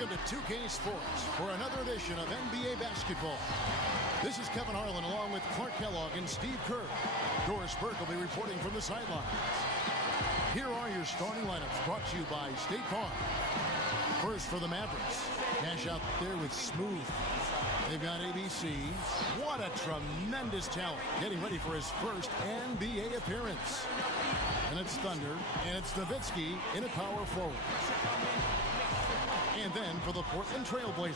Welcome to 2K Sports for another edition of NBA basketball. This is Kevin Harlan along with Clark Kellogg and Steve Kerr. Doris Burke will be reporting from the sidelines. Here are your starting lineups brought to you by State Farm. First for the Mavericks. Nash out there with Smooth. They've got ABC. What a tremendous talent. Getting ready for his first NBA appearance. And it's Thunder, and it's Nowitzki in a power forward. And then for the Portland Trailblazers.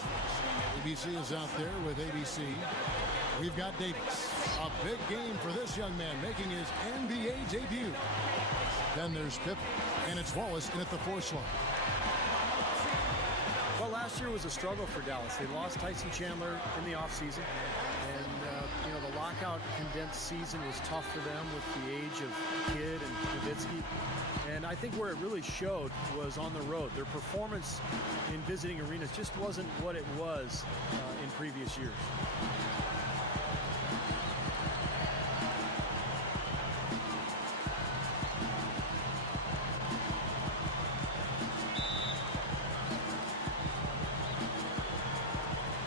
ABC is out there with ABC. We've got Davis. A big game for this young man making his NBA debut. Then there's Pippen, and it's Wallace in at the 4 slot. Well, last year was a struggle for Dallas. They lost Tyson Chandler in the offseason. And, the lockout condensed season was tough for them with the age of Kidd and Nowitzki. And I think where it really showed was on the road. Their performance in visiting arenas just wasn't what it was in previous years.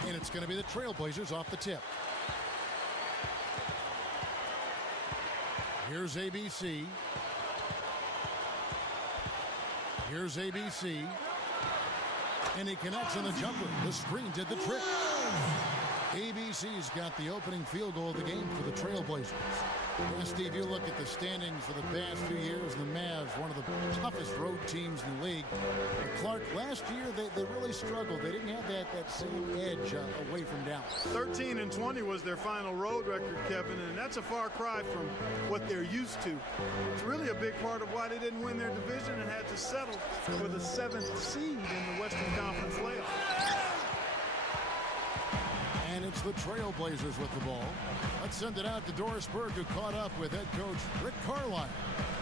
And it's going to be the Trailblazers off the tip. Here's ABC. Here's ABC. And he connects on the jumper. The screen did the trick. ABC's got the opening field goal of the game for the Trailblazers. Yeah, Steve, you look at the standings for the past few years, the Mavs, one of the toughest road teams in the league. But Clark, last year they really struggled. They didn't have that same edge away from Dallas. 13-20 was their final road record, Kevin, and that's a far cry from what they're used to. It's really a big part of why they didn't win their division and had to settle for the 7th seed in the Western Conference playoffs. And it's the Trailblazers with the ball. Let's send it out to Doris Burke, who caught up with head coach Rick Carlisle.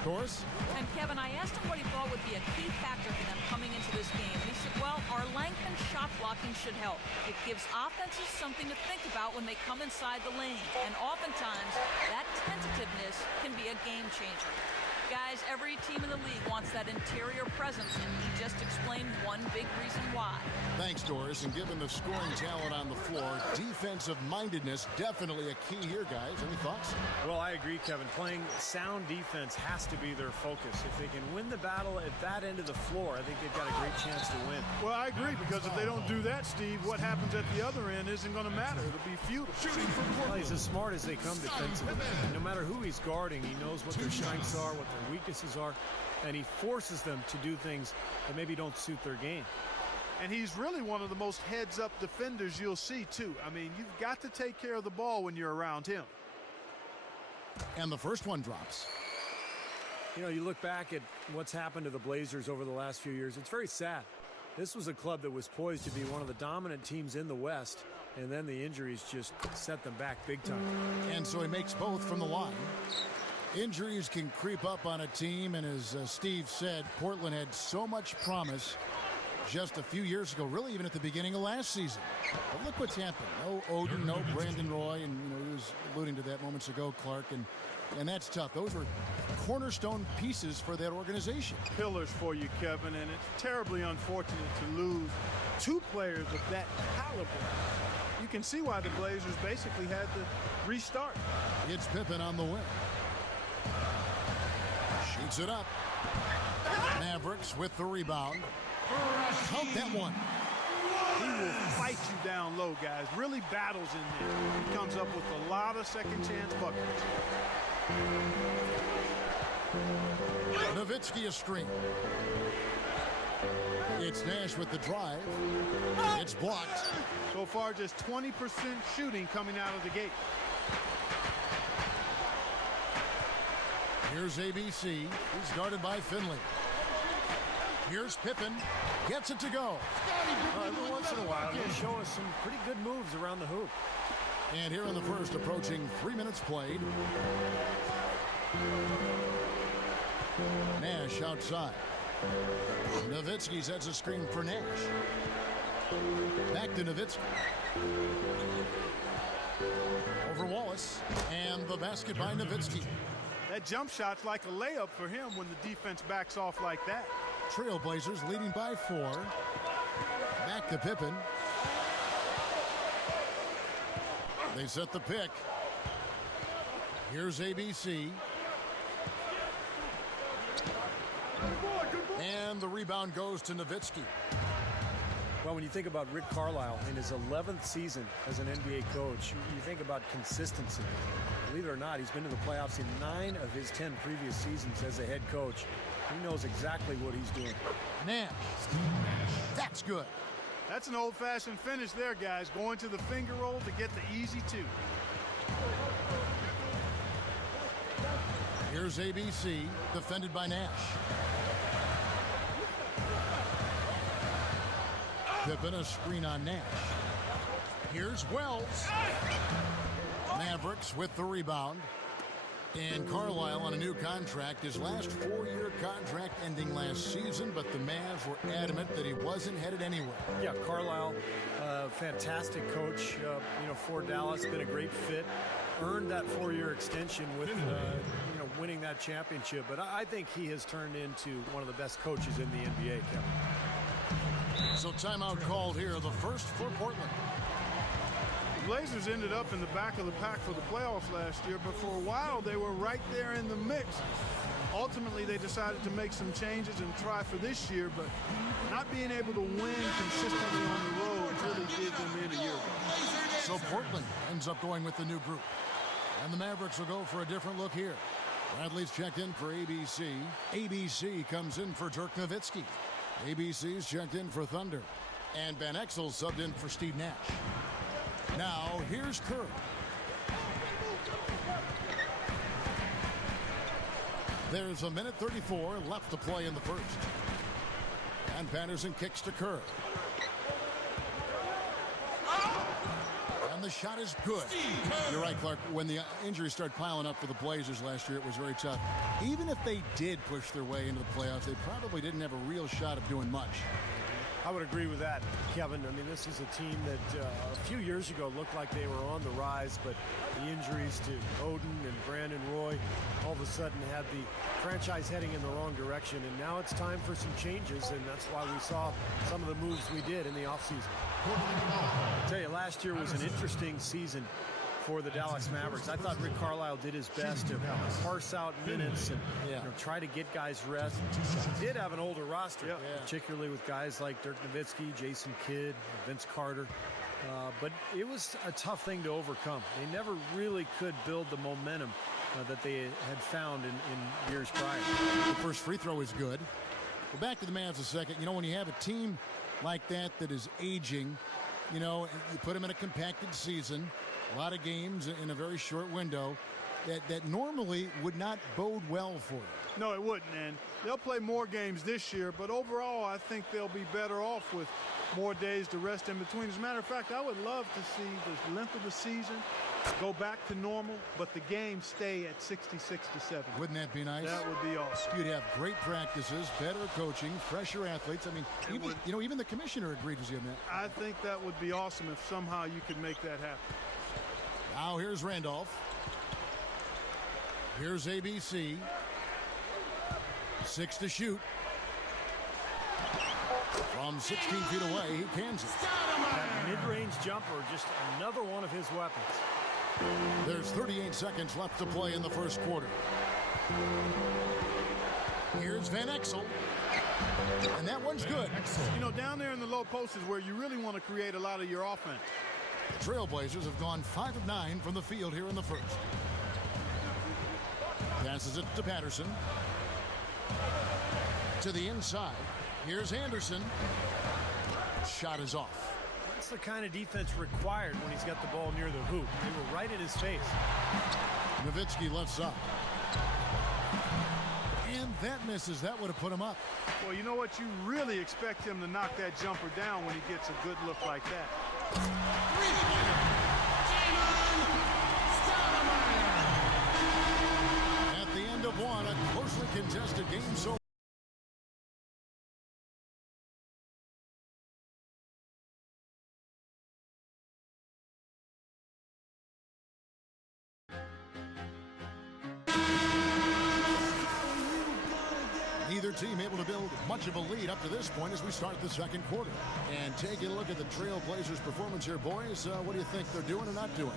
Doris? And Kevin, I asked him what he thought would be a key factor for them coming into this game. And he said, well, our length and shot blocking should help. It gives offenses something to think about when they come inside the lane. And oftentimes, that tentativeness can be a game changer. Guys, every team in the league wants that interior presence, and he just explained one big reason why. Thanks, Doris. And given the scoring talent on the floor, defensive mindedness definitely a key here, guys. Any thoughts? Well, I agree, Kevin. Playing sound defense has to be their focus. If they can win the battle at that end of the floor, I think they've got a great chance to win. Well, I agree, because if they don't do that, Steve, what happens at the other end isn't going to matter. It'll be futile. Shooting from Portland. Well, he's as smart as they come defensively. No matter who he's guarding, he knows what their strengths are, what their weaknesses are, and he forces them to do things that maybe don't suit their game. And he's really one of the most heads-up defenders you'll see, too. I mean, you've got to take care of the ball when you're around him. And the first one drops. You know, you look back at what's happened to the Blazers over the last few years, it's very sad. This was a club that was poised to be one of the dominant teams in the West, and then the injuries just set them back big time. And so he makes both from the line. Injuries can creep up on a team, and as Steve said, Portland had so much promise just a few years ago, really even at the beginning of last season. But look what's happened. No Odin, no Brandon Roy, and he was alluding to that moments ago, Clark, and that's tough. Those were cornerstone pieces for that organization. Pillars for you, Kevin, and it's terribly unfortunate to lose 2 players of that caliber. You can see why the Blazers basically had to restart. It's Pippen on the wing. Shoots it up. Mavericks with the rebound. Count that one. He will fight you down low, guys. Really battles in there. He comes up with a lot of second-chance buckets. Nowitzki a screen. It's Nash with the drive. It's blocked. So far, just 20% shooting coming out of the gate. Here's ABC. He's guarded by Finley. Here's Pippen. Gets it to go. Every once in a while, he'll show us some pretty good moves around the hoop. And here in the first, approaching 3 minutes played. Nash outside. Nowitzki sets a screen for Nash. Back to Nowitzki. Over Wallace. And the basket by Nowitzki. That jump shot's like a layup for him when the defense backs off like that. Trailblazers leading by 4. Back to Pippen. They set the pick. Here's ABC. And the rebound goes to Nowitzki. Well, when you think about Rick Carlisle in his 11th season as an NBA coach, you think about consistency. Believe it or not, he's been to the playoffs in 9 of his 10 previous seasons as a head coach. He knows exactly what he's doing. Nash. That's good. That's an old-fashioned finish there, guys. Going to the finger roll to get the easy 2. Here's ABC, defended by Nash. Pippen, a screen on Nash. Here's Wells. Mavericks with the rebound. And Carlisle on a new contract. His last 4-year contract ending last season, but the Mavs were adamant that he wasn't headed anywhere. Yeah, Carlisle, fantastic coach, for Dallas, been a great fit. Earned that 4-year extension with, winning that championship. But I think he has turned into one of the best coaches in the NBA, Kevin. So timeout called here, the first for Portland. The Blazers ended up in the back of the pack for the playoffs last year, but for a while they were right there in the mix. Ultimately, they decided to make some changes and try for this year, but not being able to win consistently on the road really did them in a year ago. So Portland ends up going with the new group. And the Mavericks will go for a different look here. Bradley's checked in for ABC. ABC comes in for Dirk Nowitzki. ABC's checked in for Thunder. And Van Exel subbed in for Steve Nash. Now, here's Kerr. There's a minute 34 left to play in the first. And Patterson kicks to Kerr. And the shot is good. You're right, Clark. When the injuries started piling up for the Blazers last year, it was very tough. Even if they did push their way into the playoffs, they probably didn't have a real shot of doing much. I would agree with that, Kevin. I mean, this is a team that a few years ago looked like they were on the rise, but the injuries to Oden and Brandon Roy all of a sudden had the franchise heading in the wrong direction, and now it's time for some changes, and that's why we saw some of the moves we did in the offseason. I'll tell you, last year was an interesting season for the Dallas Mavericks. I thought Rick Carlisle did his best to parse out minutes and try to get guys rest. He did have an older roster, particularly with guys like Dirk Nowitzki, Jason Kidd, Vince Carter. But it was a tough thing to overcome. They never really could build the momentum that they had found in years prior. The first free throw is good. Well, back to the Mavs a second. You know, when you have a team like that is aging, you put them in a compacted season, a lot of games in a very short window, that normally would not bode well for you. No, it wouldn't, and they'll play more games this year, but overall I think they'll be better off with more days to rest in between. As a matter of fact, I would love to see the length of the season go back to normal, but the games stay at 66-7. Wouldn't that be nice? That would be awesome. You'd have great practices, better coaching, fresher athletes. I mean, even the commissioner agreed with you on that. I think that would be awesome if somehow you could make that happen. Now here's Randolph. Here's ABC. 6 to shoot. From 16 feet away, he cans it. That mid-range jumper, just another one of his weapons. There's 38 seconds left to play in the first quarter. Here's Van Exel. And that one's good. Down there in the low post is where you really want to create a lot of your offense. The Trailblazers have gone 5 of 9 from the field here in the first. Passes it to Patterson. To the inside. Here's Anderson. Shot is off. That's the kind of defense required when he's got the ball near the hoop. They were right in his face. Nowitzki left side. And that misses. That would have put him up. Well, you know what? You really expect him to knock that jumper down when he gets a good look like that. At the end of one, a closely contested game so Neither team able to build much of a lead up to this point as we start the second quarter. And taking a look at the Trailblazers' performance here, boys. What do you think they're doing or not doing?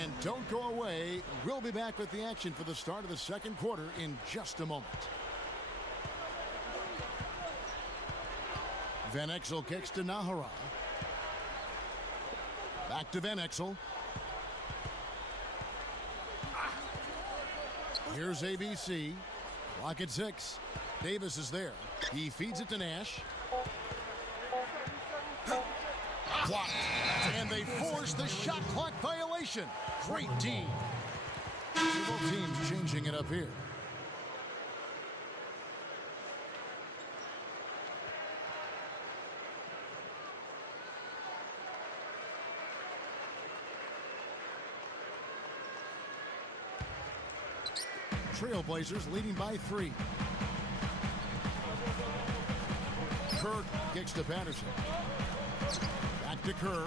And don't go away. We'll be back with the action for the start of the second quarter in just a moment. Van Exel kicks to Nahara. Back to Van Exel. Here's ABC. Clock at 6. Davis is there. He feeds it to Nash. Blocked. And they force the shot clock violation. Great team. Both teams changing it up here. Trailblazers leading by 3. Kerr kicks to Patterson. Back to Kerr.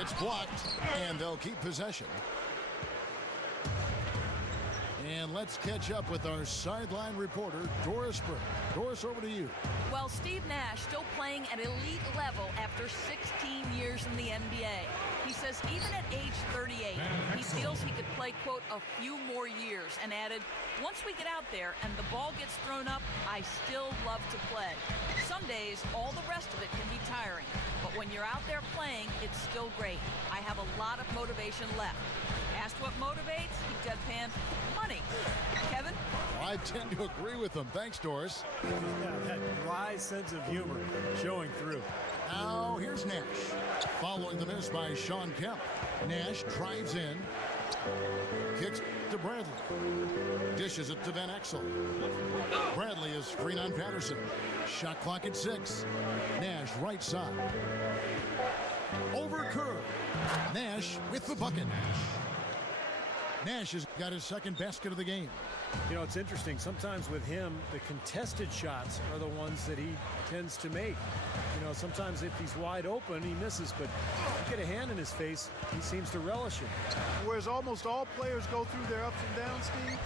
It's blocked, and they'll keep possession. And let's catch up with our sideline reporter, Doris Burke. Doris, over to you. Well, Steve Nash still playing at elite level after 16 years in the NBA. He says even at age 38, he feels he could play, quote, a few more years, and added, once we get out there and the ball gets thrown up, I still love to play. Some days, all the rest of it can be tiring, but when you're out there playing, it's still great. I have a lot of motivation left. Asked what motivates? He deadpanned, money. Kevin? I tend to agree with him. Thanks, Doris. Yeah, that dry sense of humor showing through. Now, here's Nash. Following the miss by Sean Kemp. Nash drives in. Kicks to Bradley. Dishes it to Van Exel. Bradley is screen on Patterson. Shot clock at 6. Nash right side. Over Kerr. Nash with the bucket. Nash has got his second basket of the game. You know, it's interesting. Sometimes with him, the contested shots are the ones that he tends to make. You know, sometimes if he's wide open, he misses, but you get a hand in his face, he seems to relish it. Whereas almost all players go through their ups and downs, Steve,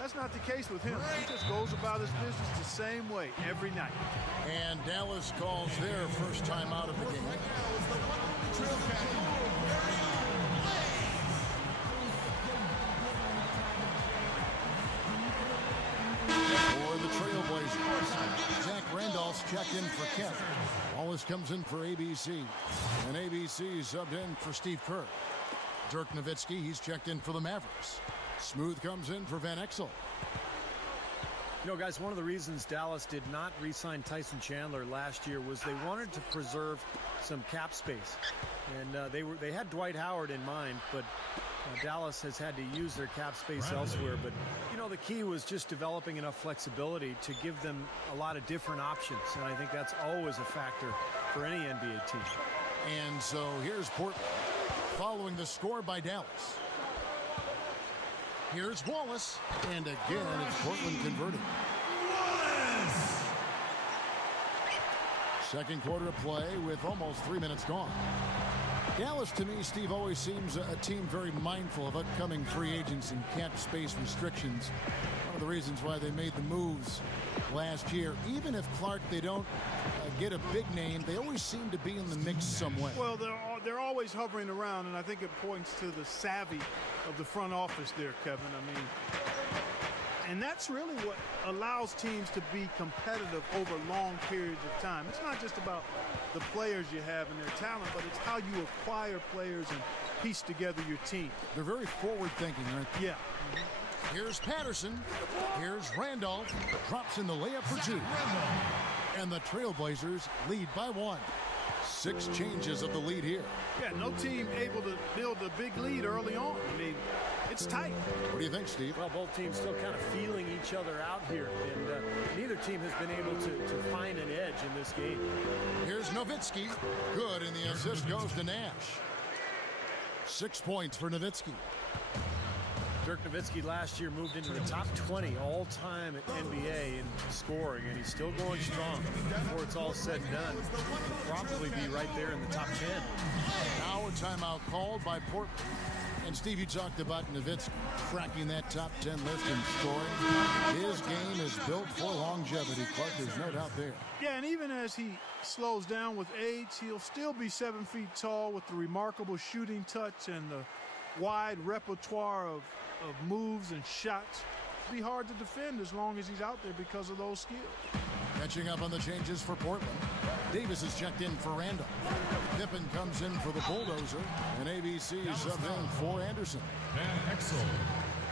that's not the case with him. He just goes about his business the same way every night. And Dallas calls their first time out of the game. For the Trailblazers, Zach Randolph's checked in for Kemp. Wallace comes in for ABC. And ABC subbed in for Steve Kerr. Dirk Nowitzki, he's checked in for the Mavericks. Smooth comes in for Van Exel. You know, guys, one of the reasons Dallas did not re-sign Tyson Chandler last year was they wanted to preserve some cap space. And they had Dwight Howard in mind, but Dallas has had to use their cap space elsewhere. But, you know, the key was just developing enough flexibility to give them a lot of different options. And I think that's always a factor for any NBA team. And so here's Portland following the score by Dallas. Here's Wallace. And again, it's Portland converting. Second quarter of play with almost 3 minutes gone. Dallas, to me, Steve, always seems a team very mindful of upcoming free agents and cap space restrictions. One of the reasons why they made the moves last year. Even if, Clark, they don't get a big name, they always seem to be in the mix some way. Well, they're always hovering around, and I think it points to the savvy of the front office there, Kevin. I mean, and that's really what allows teams to be competitive over long periods of time. It's not just about the players you have and their talent, but it's how you acquire players and piece together your team. They're very forward-thinking, aren't they? Yeah. Here's Patterson. Here's Randolph. Drops in the layup for 2. And the Trailblazers lead by 1. 6 changes of the lead here. Yeah, no team able to build a big lead early on. I mean, it's tight. What do you think, Steve? Well, both teams still kind of feeling each other out here, and neither team has been able to find an edge in this game. Here's Nowitzki. Good, and the assist goes to Nash. 6 points for Nowitzki. Dirk Nowitzki last year moved into the top 20 all-time at NBA in scoring, and he's still going strong. Before it's all said and done, he'll probably be right there in the top 10. Now a timeout called by Portland. And Steve, you talked about Nowitzki cracking that top 10 list and scoring. His game is built for longevity, Clark. There's no doubt there. Yeah, and even as he slows down with age, he'll still be 7 feet tall with the remarkable shooting touch and the wide repertoire of moves and shots. It'll be hard to defend as long as he's out there because of those skills. Catching up on the changes for Portland. Davis is checked in for Randall. Pippen comes in for the Bulldozer, and ABC is subbed in for Anderson. Van Exel.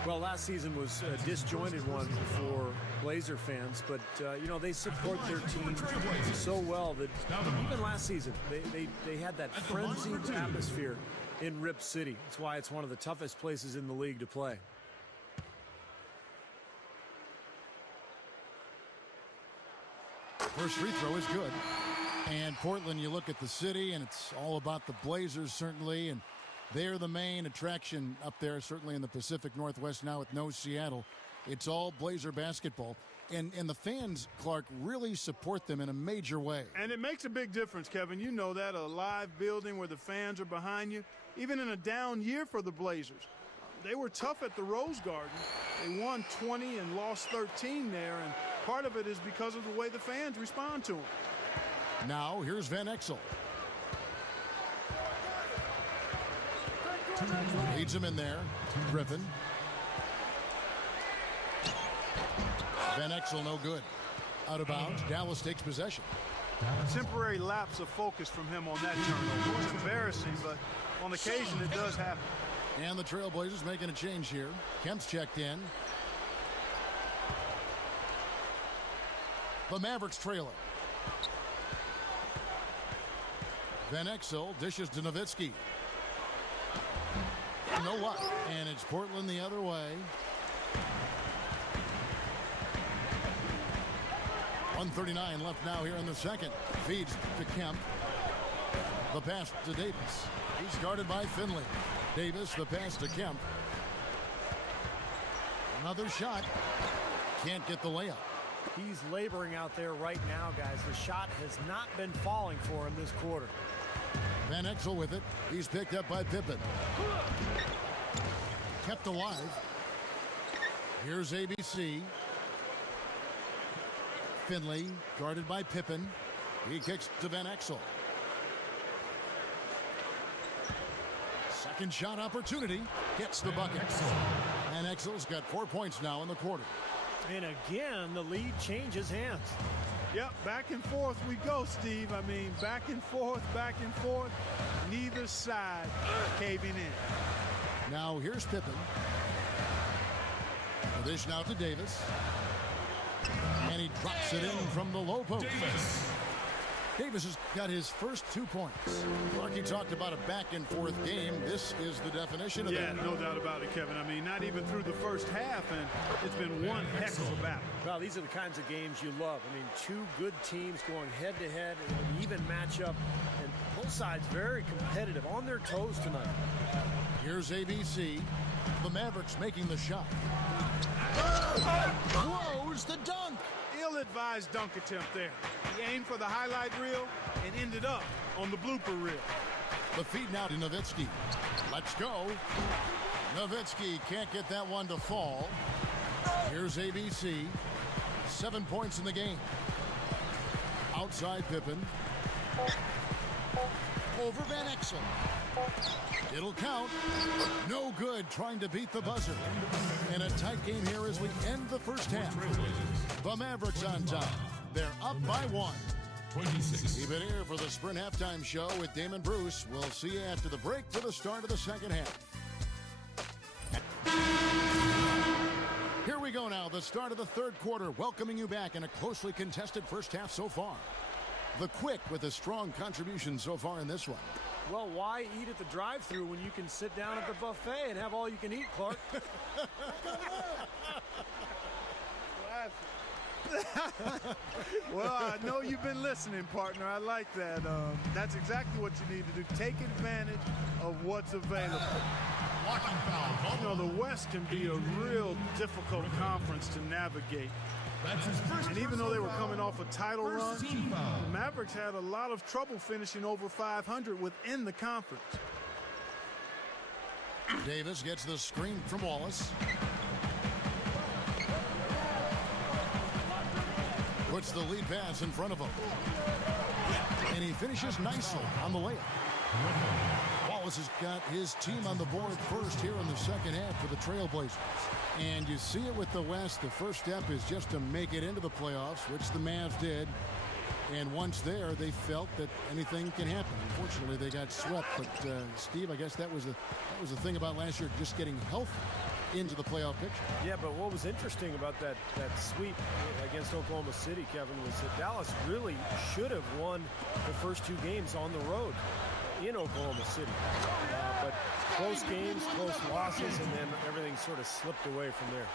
Well, last season was a disjointed one for Blazer fans, but, you know, they support their team so well that even last season, they had that frenzied atmosphere in Rip City. That's why it's one of the toughest places in the league to play. First free throw is good. And Portland, you look at the city, and it's all about the Blazers, certainly, and they're the main attraction up there, certainly in the Pacific Northwest now with no Seattle. It's all Blazer basketball. And the fans, Clark, really support them in a major way. And it makes a big difference, Kevin. You know that, a live building where the fans are behind you. Even in a down year for the Blazers, they were tough at the Rose Garden. They won 20 and lost 13 there, and part of it is because of the way the fans respond to them. Now, here's Van Exel. Leads him in there. Griffin. Van Exel no good. Out of bounds. Dallas takes possession. A temporary lapse of focus from him on that turnover. It's embarrassing, but on occasion it does happen. And the Trailblazers making a change here. Kemp's checked in. The Mavericks trailing. Van Exel dishes to Nowitzki. No luck. And it's Portland the other way. 1:39 left now here in the second. Feeds to Kemp. The pass to Davis. He's guarded by Finley. Davis, the pass to Kemp. Another shot. Can't get the layup. He's laboring out there right now, guys. The shot has not been falling for him this quarter. Van Exel with it. He's picked up by Pippen. Kept alive. Here's ABC. Finley guarded by Pippen. He kicks to Van Exel. Second shot opportunity. Gets the bucket. Van Exel's got 4 points now in the quarter. And again, the lead changes hands. Yep, back and forth we go, Steve. I mean, back and forth, neither side caving in. Now here's Pippen. The dish now to Davis. And he drops it in from the low post. Davis has got his first 2 points. Clarky talked about a back-and-forth game. This is the definition of that. Yeah, no doubt about it, Kevin. I mean, not even through the first half, and it's been one heck of a battle. Well, these are the kinds of games you love. I mean, two good teams going head-to-head in an even matchup, and both sides very competitive, on their toes tonight. Here's ABC. The Mavericks making the shot. Throws the dunk. Ill-advised dunk attempt there. He aimed for the highlight reel and ended up on the blooper reel. The feed now to Nowitzki. Let's go. Nowitzki can't get that one to fall. Here's ABC. 7 points in the game. Outside Pippen. Over Van Exel. It'll count. No good trying to beat the buzzer. And a tight game here as we end the first half. The Mavericks on top. They're up by 1. 26. Keep it here for the Sprint Halftime Show with Damon Bruce. We'll see you after the break for the start of the second half. Here we go now, the start of the third quarter, welcoming you back in a closely contested first half so far. The Quick with a strong contribution so far in this one. Well, why eat at the drive-thru when you can sit down at the buffet and have all you can eat, Clark? Well, I know you've been listening, partner. I like that. That's exactly what you need to do. Take advantage of what's available. Blocking foul. You know, the West can be a real difficult conference to navigate. That's his first. And even though they were coming off a title run, team foul. the Mavericks had a lot of trouble finishing over 500 within the conference. Davis gets the screen from Wallace. Puts the lead pass in front of him. And he finishes nicely on the layup. Wallace has got his team on the board first here in the second half for the Trailblazers. And you see it with the West. The first step is just to make it into the playoffs, which the Mavs did. And once there, they felt that anything can happen. Unfortunately, they got swept. But, Steve, I guess that was the thing about last year, just getting healthy into the playoff picture. Yeah, but what was interesting about that sweep against Oklahoma City, Kevin, was that Dallas really should have won the first two games on the road in Oklahoma City. But close games, close losses, and then everything sort of slipped away from there.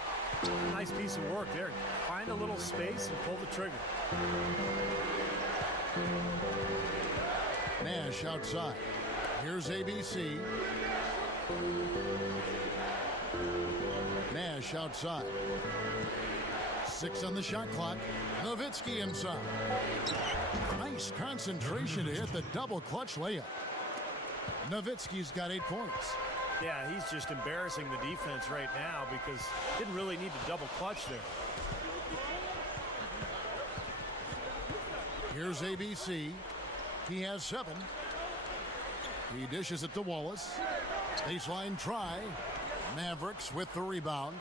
Nice piece of work there. Find a little space and pull the trigger. Nash outside. Here's ABC. Nash outside. 6 on the shot clock. Nowitzki inside. Nice concentration to hit the double clutch layup. Nowitzki's got 8 points. Yeah, he's just embarrassing the defense right now because didn't really need to double clutch there. Here's ABC. He has 7. He dishes it to Wallace. Baseline try. Mavericks with the rebound.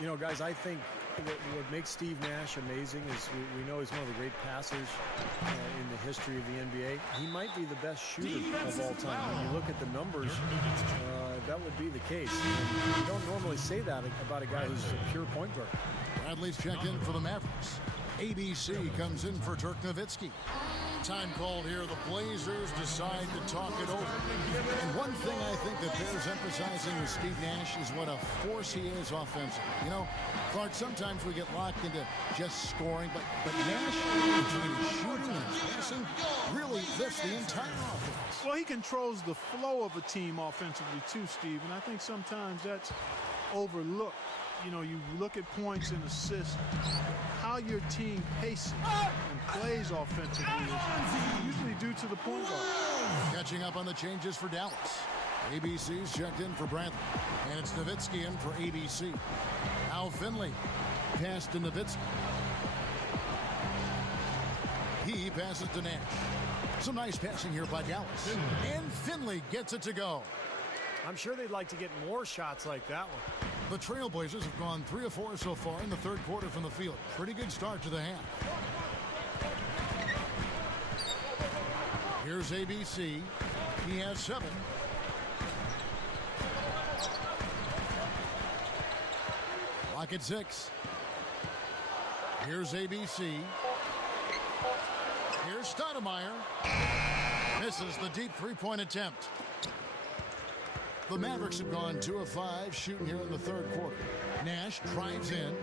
You know, guys, I think what makes Steve Nash amazing is we know he's one of the great passers in the history of the NBA. He might be the best shooter of all time. When you look at the numbers, that would be the case. And you don't normally say that about a guy who's a pure point guard. Bradley's checked in for the Mavericks. ABC comes in for Dirk Nowitzki. Time called here. The Blazers decide to talk it over. And one thing I think that bears emphasizing with Steve Nash is what a force he is offensively. You know, Clark, sometimes we get locked into just scoring, but Nash, between his shooting and his passing, really lifts the entire offense. Well, he controls the flow of a team offensively too, Steve, and I think sometimes that's overlooked. You know, you look at points and assists, how your team paces and plays offensively is usually due to the point guard. Catching up on the changes for Dallas. ABC's checked in for Bradley, and it's Nowitzki in for ABC. Now Finley pass to Nowitzki. He passes to Nash. Some nice passing here by Dallas. And Finley gets it to go. I'm sure they'd like to get more shots like that one. The Trailblazers have gone 3 of 4 so far in the third quarter from the field. Pretty good start to the half. Here's ABC. He has 7. Lock at 6. Here's ABC. Here's Stoudemire. Misses the deep three-point attempt. The Mavericks have gone 2 of 5 shooting here in the third quarter. Nash drives in.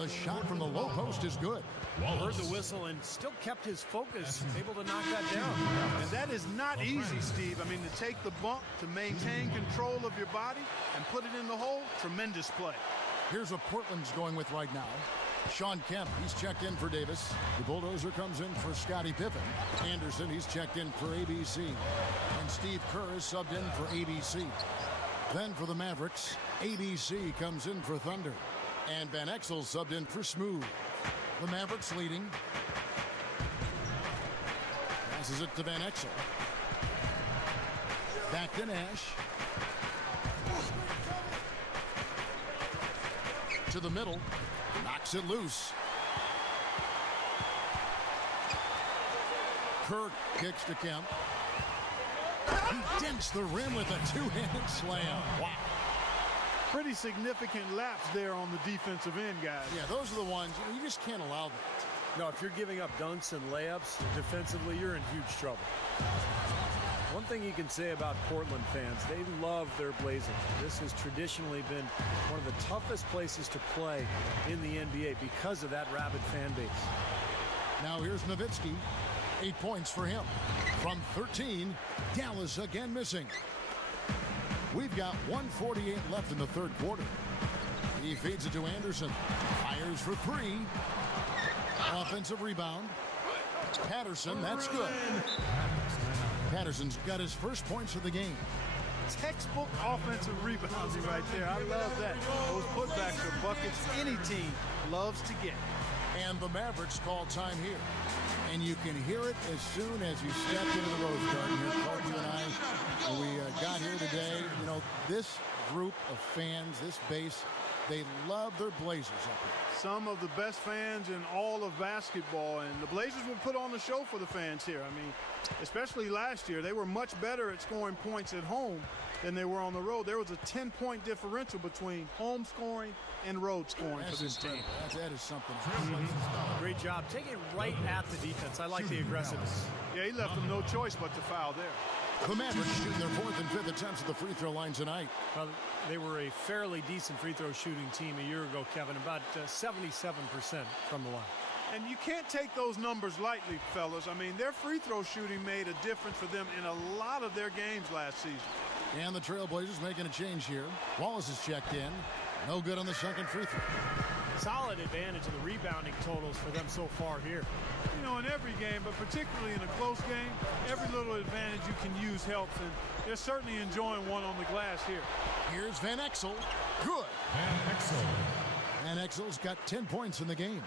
The shot from the low post is good. Heard the whistle and still kept his focus, able to knock that down. And that is not easy, Steve. I mean, to take the bump, to maintain control of your body, and put it in the hole, tremendous play. Here's what Portland's going with right now. Sean Kemp, he's checked in for Davis. The Bulldozer comes in for Scottie Pippen. Anderson, he's checked in for ABC. And Steve Kerr is subbed in for ABC. Then for the Mavericks, ABC comes in for Thunder. And Van Exel subbed in for Smooth. The Mavericks leading. Passes it to Van Exel. Back to Nash. To the middle. Knocks it loose. Kirk kicks to Kemp. He dents the rim with a two-handed slam. Wow. Pretty significant laps there on the defensive end, guys. Yeah, those are the ones, you just can't allow that. No, if you're giving up dunks and layups defensively, you're in huge trouble. One thing you can say about Portland fans, they love their Blazers. This has traditionally been one of the toughest places to play in the NBA because of that rabid fan base. Now here's Nowitzki. 8 points for him. From 13, Dallas again missing. We've got 1:48 left in the third quarter. He feeds it to Anderson. Fires for three. Offensive rebound. Patterson, that's good. Patterson's got his first points of the game. Textbook offensive rebounding right there. I love that. Those putbacks are buckets any team loves to get. And the Mavericks call time here. And you can hear it as soon as you step into the Rose Garden here. Clark, you and I, when we got here today, you know, this group of fans, this base, they love their Blazers up here. Some of the best fans in all of basketball, and the Blazers will put on the show for the fans here. I mean, especially last year, they were much better at scoring points at home than they were on the road. There was a 10-point differential between home scoring and road scoring for this team. That is something. Great job. Taking it right at the defense. I like the aggressiveness. Yeah, he left them no choice but to foul there. The Mavericks shooting their 4th and 5th attempts at the free throw line tonight. Well, they were a fairly decent free throw shooting team a year ago, Kevin, about 77% from the line. And you can't take those numbers lightly, fellas. I mean, their free throw shooting made a difference for them in a lot of their games last season. And the Trailblazers making a change here. Wallace is checked in. No good on the second free throw. Solid advantage of the rebounding totals for them so far here. You know, in every game, but particularly in a close game, every little advantage you can use helps, and they're certainly enjoying one on the glass here. Here's Van Exel. Good. Van Exel. Van Exel's got 10 points in the game.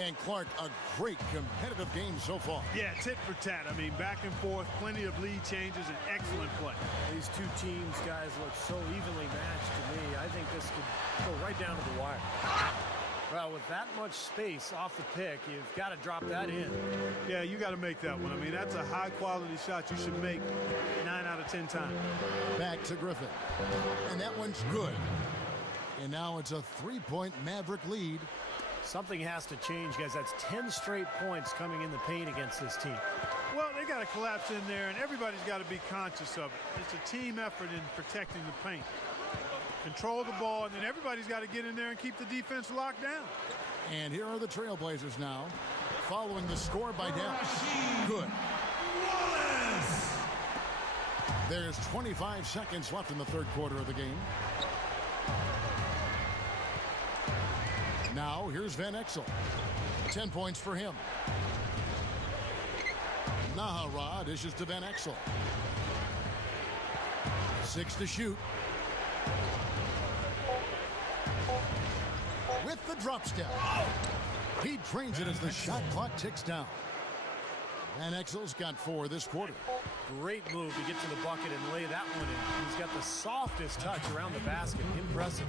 And Clark, a great competitive game so far. Yeah, tit for tat. I mean, back and forth, plenty of lead changes, and excellent play. These two teams, guys, look so evenly matched to me. I think this could go right down to the wire. Well, with that much space off the pick, you've got to drop that in. Yeah, you got to make that one. I mean, that's a high-quality shot you should make 9 out of 10 times. Back to Griffin. And that one's good. And now it's a 3-point Maverick lead. Something has to change, guys. That's 10 straight points coming in the paint against this team. Well, they got to collapse in there, and everybody's got to be conscious of it. It's a team effort in protecting the paint. Control the ball, and then everybody's got to get in there and keep the defense locked down. And here are the Trailblazers now, following the score by Dallas. Good. Wallace. There's 25 seconds left in the third quarter of the game. Now, here's Van Exel. 10 points for him. Nahara dishes to Van Exel. 6 to shoot. With the drop step. He drains it as the shot clock ticks down. Van Exel's got 4 this quarter. Great move to get to the bucket and lay that one in. He's got the softest touch around the basket. Impressive.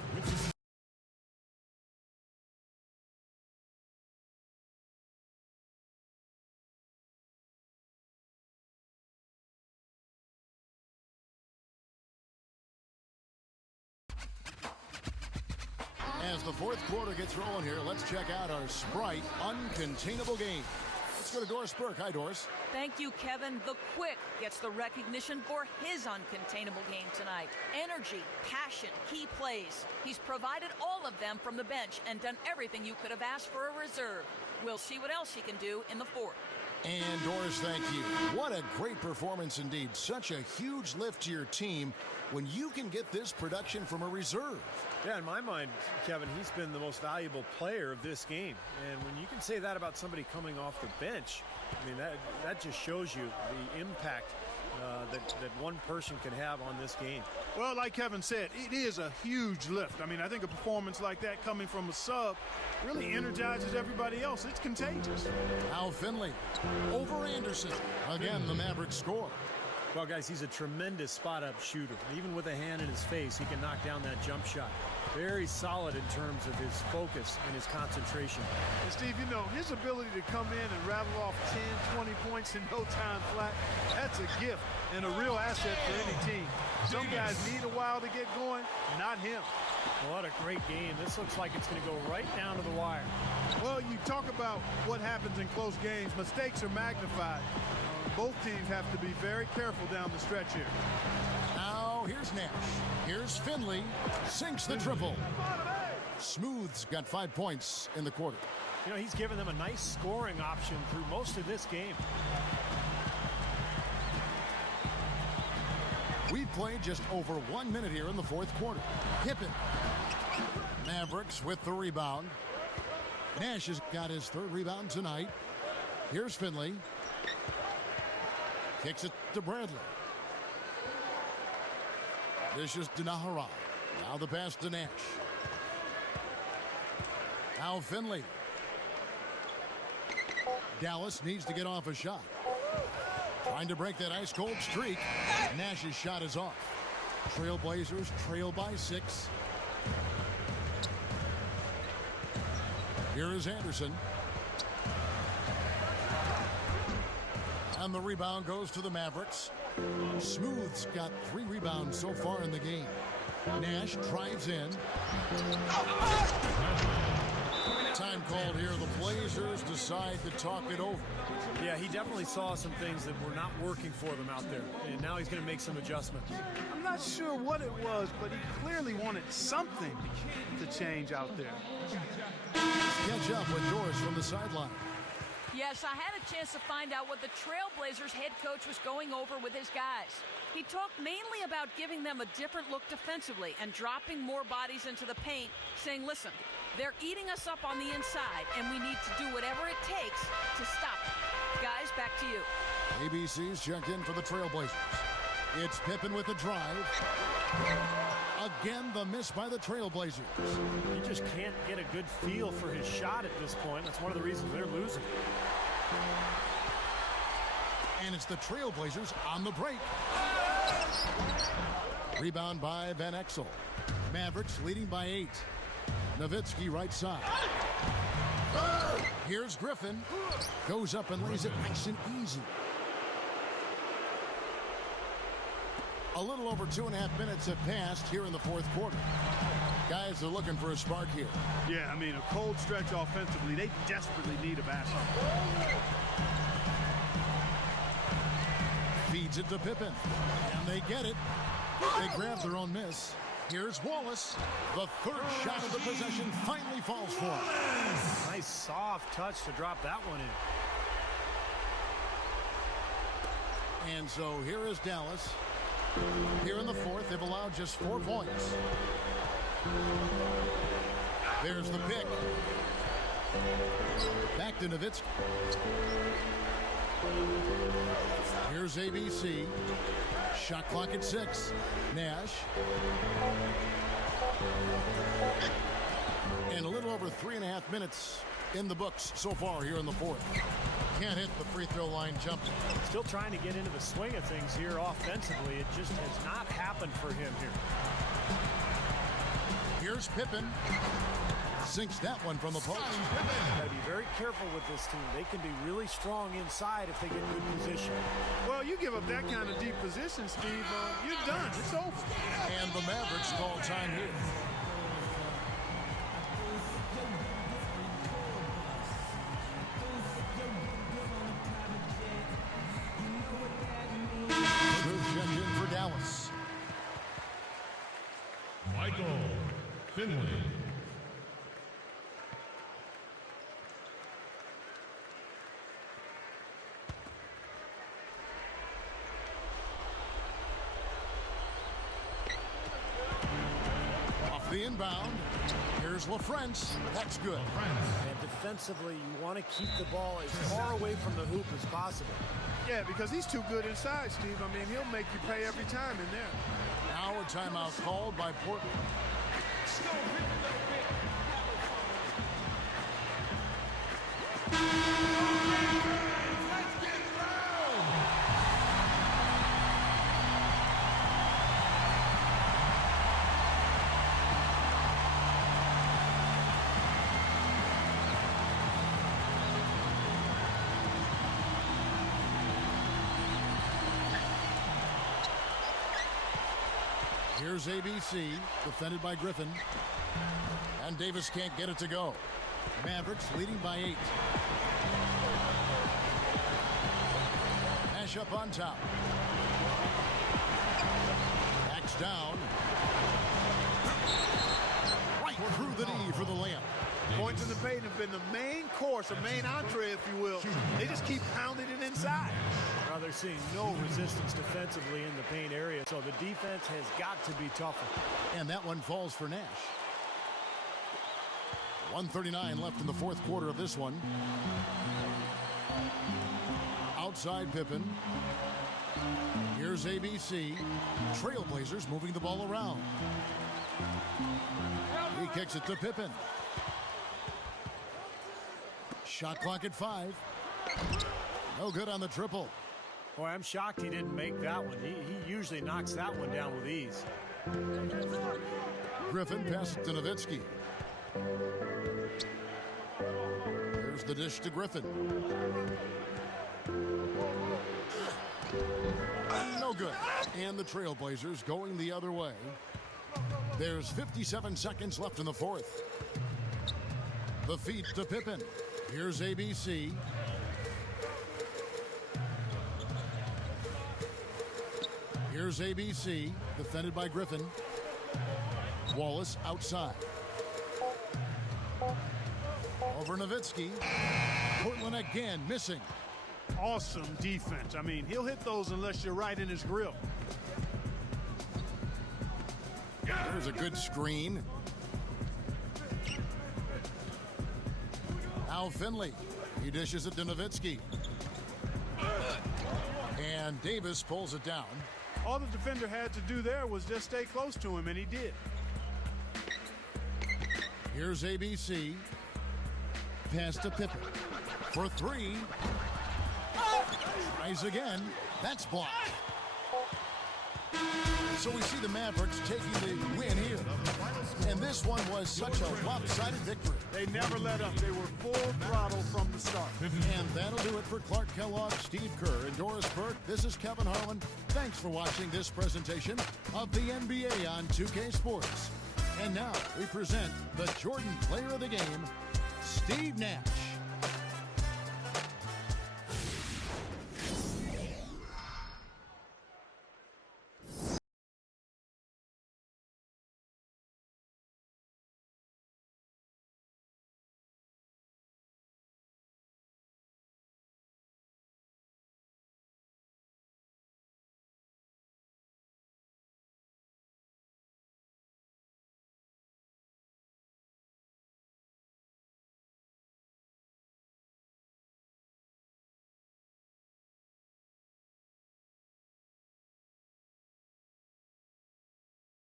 As the fourth quarter gets rolling here, let's check out our Sprite Uncontainable game. Let's go to Doris Burke. Hi, Doris. Thank you, Kevin. The Quick gets the recognition for his uncontainable game tonight. Energy, passion, key plays. He's provided all of them from the bench and done everything you could have asked for a reserve. We'll see what else he can do in the fourth. And Doris, thank you. What a great performance indeed. Such a huge lift to your team when you can get this production from a reserve. Yeah, in my mind, Kevin, he's been the most valuable player of this game. And when you can say that about somebody coming off the bench, I mean, that just shows you the impact that one person can have on this game. Well, like Kevin said, it is a huge lift. I mean, I think a performance like that coming from a sub really energizes everybody else. It's contagious. Al Finley over Anderson. Again, the Mavericks score. Well, guys, he's a tremendous spot-up shooter. Even with a hand in his face, he can knock down that jump shot. Very solid in terms of his focus and his concentration. And, Steve, you know, his ability to come in and rattle off 10, 20 points in no time flat, that's a gift and a real asset for any team. Some guys need a while to get going, not him. What a great game. This looks like it's going to go right down to the wire. Well, you talk about what happens in close games. Mistakes are magnified. Both teams have to be very careful down the stretch here. Now here's Nash. Here's Finley. Sinks the triple. Smooth's got 5 points in the quarter. You know, he's given them a nice scoring option through most of this game. We've played just over 1 minute here in the fourth quarter. Pippen. Mavericks with the rebound. Nash has got his 3rd rebound tonight. Here's Finley. Kicks it to Bradley. This is Denahara. Now the pass to Nash. Now Finley. Dallas needs to get off a shot. Trying to break that ice-cold streak. Nash's shot is off. Trailblazers trail by 6. Here is Anderson. And the rebound goes to the Mavericks. Smooth's got 3 rebounds so far in the game. Nash drives in. Time called here. The Blazers decide to talk it over. Yeah, he definitely saw some things that were not working for them out there. And now he's going to make some adjustments. I'm not sure what it was, but he clearly wanted something to change out there. Catch up with Doris from the sideline. Yes, I had a chance to find out what the Trailblazers head coach was going over with his guys. He talked mainly about giving them a different look defensively and dropping more bodies into the paint, saying, listen, they're eating us up on the inside, and we need to do whatever it takes to stop them. Guys, back to you. ABC's checked in for the Trailblazers. It's Pippen with the drive. Again, the miss by the Trailblazers. He just can't get a good feel for his shot at this point. That's one of the reasons they're losing. And it's the Trailblazers on the break. Rebound by Van Exel. Mavericks leading by 8. Nowitzki right side. Here's Griffin. Goes up and lays it nice and easy. A little over 2.5 minutes have passed here in the fourth quarter. Guys are looking for a spark here. Yeah, I mean, a cold stretch offensively. They desperately need a basket. Feeds it to Pippen. And they get it. They grab their own miss. Here's Wallace. The 3rd shot of the possession finally falls for him. Nice soft touch to drop that one in. And so here is Dallas. Here in the fourth, they've allowed just 4 points. There's the pick. Back to Nowitzki. Here's ABC. Shot clock at 6. Nash. And a little over 3.5 minutes in the books so far here in the fourth. Can't hit the free throw line jumping. Still trying to get into the swing of things here offensively. It just has not happened for him here. Here's Pippen. Sinks that one from the post. Got to be very careful with this team. They can be really strong inside if they get good position. Well, you give up that kind of deep position, Steve, you're done. It's over. And the Mavericks call time here. For Dallas. Michael Finley. Off the inbound. Here's LaFrance. That's good. And defensively, you want to keep the ball as far away from the hoop as possible. Yeah, because he's too good inside, Steve. I mean, he'll make you pay every time in there. Now a timeout called by Portland. Here's ABC, defended by Griffin. And Davis can't get it to go. Mavericks leading by 8. Nash up on top. Backs down. Right through the knee for the layup. Points in the paint have been the main course, or main entree, if you will. They just keep pounding it inside. Well, they're seeing no resistance defensively in the paint area, so the defense has got to be tougher. And that one falls for Nash. 1:39 left in the fourth quarter of this one. Outside Pippen. Here's ABC. Trailblazers moving the ball around. He kicks it to Pippen. Shot clock at 5. No good on the triple. Boy, I'm shocked he didn't make that one. He usually knocks that one down with ease. Griffin passes to Nowitzki. There's the dish to Griffin. No good. And the Trailblazers going the other way. There's 57 seconds left in the fourth. The feed to Pippen. Here's ABC. Here's ABC, defended by Griffin. Wallace outside. Over Nowitzki. Portland again missing. Awesome defense. I mean, he'll hit those unless you're right in his grill. There's a good screen. Now Finley. He dishes it to Nowitzki. And Davis pulls it down. All the defender had to do there was just stay close to him, and he did. Here's ABC. Pass to Pippen. For 3. Tries again. That's blocked. So we see the Mavericks taking the win here. And this one was such a lopsided victory. They never let up. They were full throttle from the start. And that'll do it for Clark Kellogg, Steve Kerr, and Doris Burke. This is Kevin Harlan. Thanks for watching this presentation of the NBA on 2K Sports. And now we present the Jordan Player of the Game, Steve Nash.